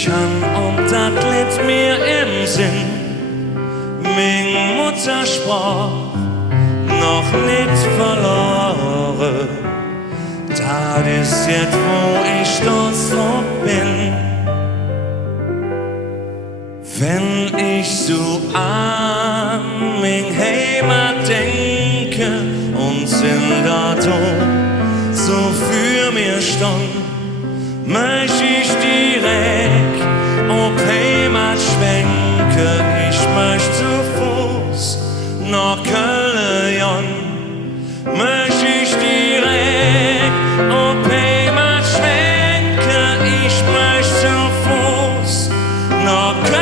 Ich han dat Lied mir im Sinn, mein Mutter sprach, noch nicht verloren. Das ist jetzt, wo ich stolz drauf bin. Wenn ich so an mein Heimat denke und sind da so für mir stand, möcht ich direkt auf Heimat schwenke. Ich möcht zu Fuß nach Köln, möcht ich direkt auf Heimat schwenke. Ich möcht zu Fuß nach Köln.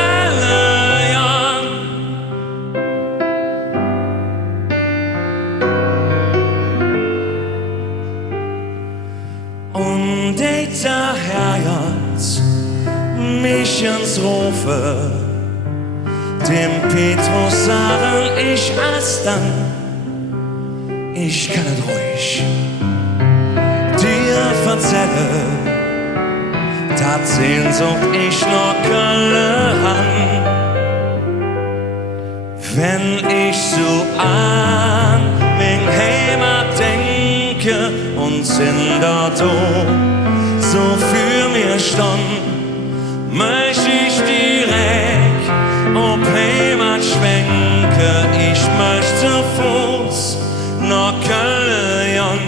Und der Herrgott mich ins Rufe, dem Petrus sagen, ich aß dann, ich kann es ruhig dir verzählen, dat Sehnsucht ich noch Köln han. Wenn ich so an mein Heimat denke und sind da so für mir stand, möcht ich direkt auf Heimat schwenke. Ich möcht zu Fuß nach Köln,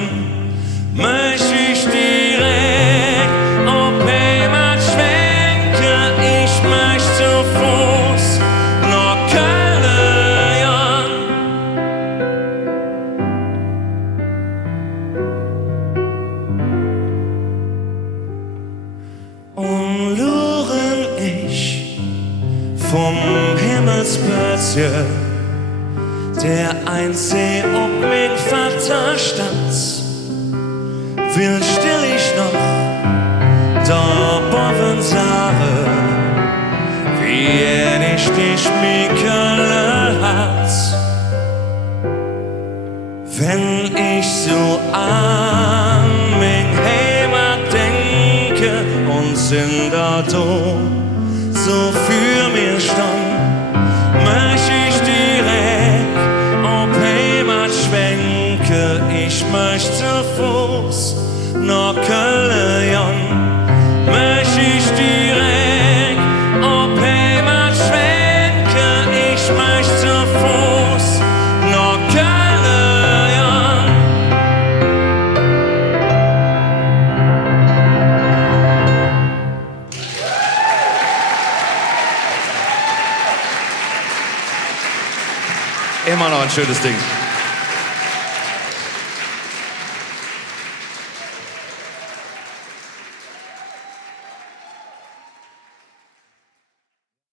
möcht ich direkt auf Heimat schwenke. Ich möcht zu Fuß nach Köln. Und luren ich vom Himmelsplätzchen, der einzig ob mein Vater stand, will still ich noch da boven sagen, wie nicht dich Michael hat. Wenn ich so an mein Heimat denke und sind da so für mir stand, möcht ich direkt auf Heimat schwenke. Ich möcht zu Fuß nach Köln, möcht ich direkt auf Heimat schwenke. Ich möcht zu Fuß nach Köln. Immer noch ein schönes Ding.